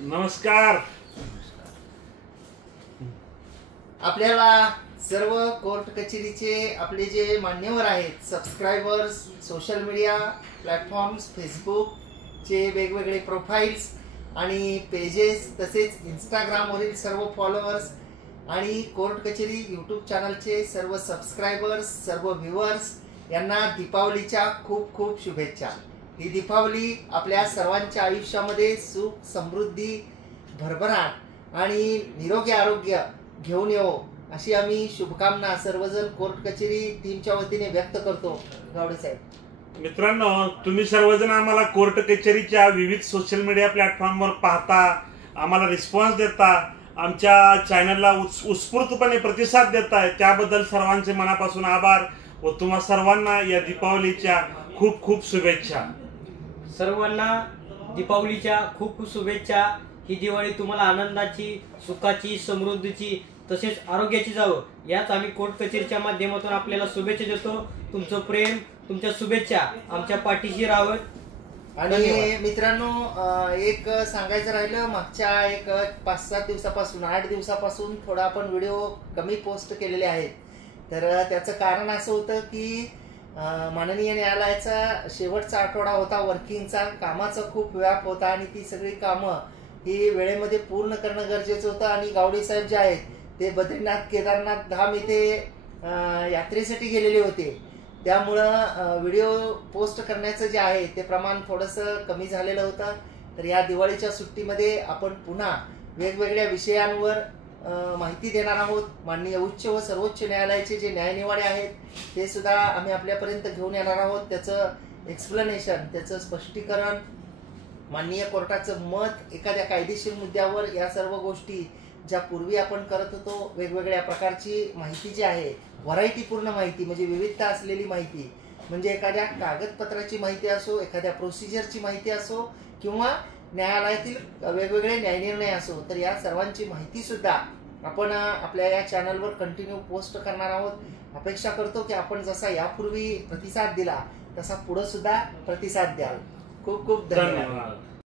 नमस्कार. आपल्याला सर्व कोर्ट कचेरीचे आपले जे मान्यवर आहेत, सबस्क्रायबर्स, सोशल मीडिया प्लॅटफॉर्म्स, फेसबुकचे वेगवेगळे प्रोफाईल्स आणि पेजेस, तसेच इंस्टाग्रामवरील सर्व फॉलोअर्स आणि कोर्ट कचेरी यूट्यूब चॅनलचे सर्व सबस्क्रायबर्स, सर्व व्ह्युअर्स यांना दीपावलीच्या खूप खूप शुभेच्छा. ही दीपावली आपल्या सर्वांच्या आयुष्यामध्ये सुख, समृद्धी, भरभराट आणि निरोगी आरोग्य घेऊन येवो अशी आम्ही शुभकामना सर्वजण कोर्ट कचेरी टीमच्या वतीने व्यक्त करतो. गावडे साहेब. मित्रांनो, तुम्ही सर्वजण आम्हाला कोर्ट कचेरीच्या विविध सोशल मीडिया प्लॅटफॉर्मवर पाहता, आम्हाला रिस्पॉन्स देता, आमच्या चॅनलला उत्स्फूर्तपणे प्रतिसाद देताय, त्याबद्दल सर्वांचे मनापासून आभार व तुम्हा सर्वांना या दीपावलीच्या खूप खूप शुभेच्छा. सर्वांना दीपावलीच्या खूप खूप शुभेच्छा. ही दिवाळी तुम्हाला आनंदाची, सुखाची, समृद्धीची तसेच आरोग्याची जावं याच आम्ही कोर्ट कचेरीच्या माध्यमातून आपल्याला शुभेच्छा देतो. तुमचं प्रेम, तुमच्या शुभेच्छा आमच्या पाठीशी राहावत. आणि मित्रांनो, एक सांगायचं राहिलं, मागच्या एक 5-7 दिवसापासून, 8 दिवसापासून थोडा आपण व्हिडिओ कमी पोस्ट केलेले आहेत. तर त्याचं कारण असं होतं की माननीय न्यायालयाचा शेवटचा आठवडा होता, वर्किंगचा, कामाचा खूप व्याप होता आणि ती सगळी कामं ही वेळेमध्ये पूर्ण करणं गरजेचं होतं. आणि गावडे साहेब जे आहेत ते बद्रीनाथ, केदारनाथ धाम इथे यात्रेसाठी गेलेले होते. त्यामुळं व्हिडिओ पोस्ट करण्याचं जे आहे ते प्रमाण थोडंसं कमी झालेलं होतं. तर या दिवाळीच्या सुट्टीमध्ये आपण पुन्हा वेगवेगळ्या विषयांवर माहिती देणार आहोत. माननीय उच्च व सर्वोच्च न्यायालयाचे जे न्यायनिवाडे आहेत ते सुद्धा आम्ही आपल्यापर्यंत घेऊन येणार आहोत. त्याचं एक्सप्लेनेशन, त्याचं स्पष्टीकरण, माननीय कोर्टाचं मत एखाद्या कायदेशीर मुद्द्यावर, या सर्व गोष्टी ज्या पूर्वी आपण करत होतो, वेगवेगळ्या प्रकारची माहिती जी आहे, व्हरायटीपूर्ण माहिती म्हणजे विविधता असलेली माहिती, म्हणजे एखाद्या कागदपत्राची माहिती असो, एखाद्या प्रोसिजरची माहिती असो किंवा न्यायालयातील वेगवेगळे न्यायनिर्णय असो, तर या सर्वांची माहिती सुद्धा आपण आपल्या या चॅनलवर कंटिन्यू पोस्ट करणार आहोत. अपेक्षा करतो की आपण जसा यापूर्वी प्रतिसाद दिला तसा पुढे सुद्धा प्रतिसाद द्याल. खूप खूप धन्यवाद.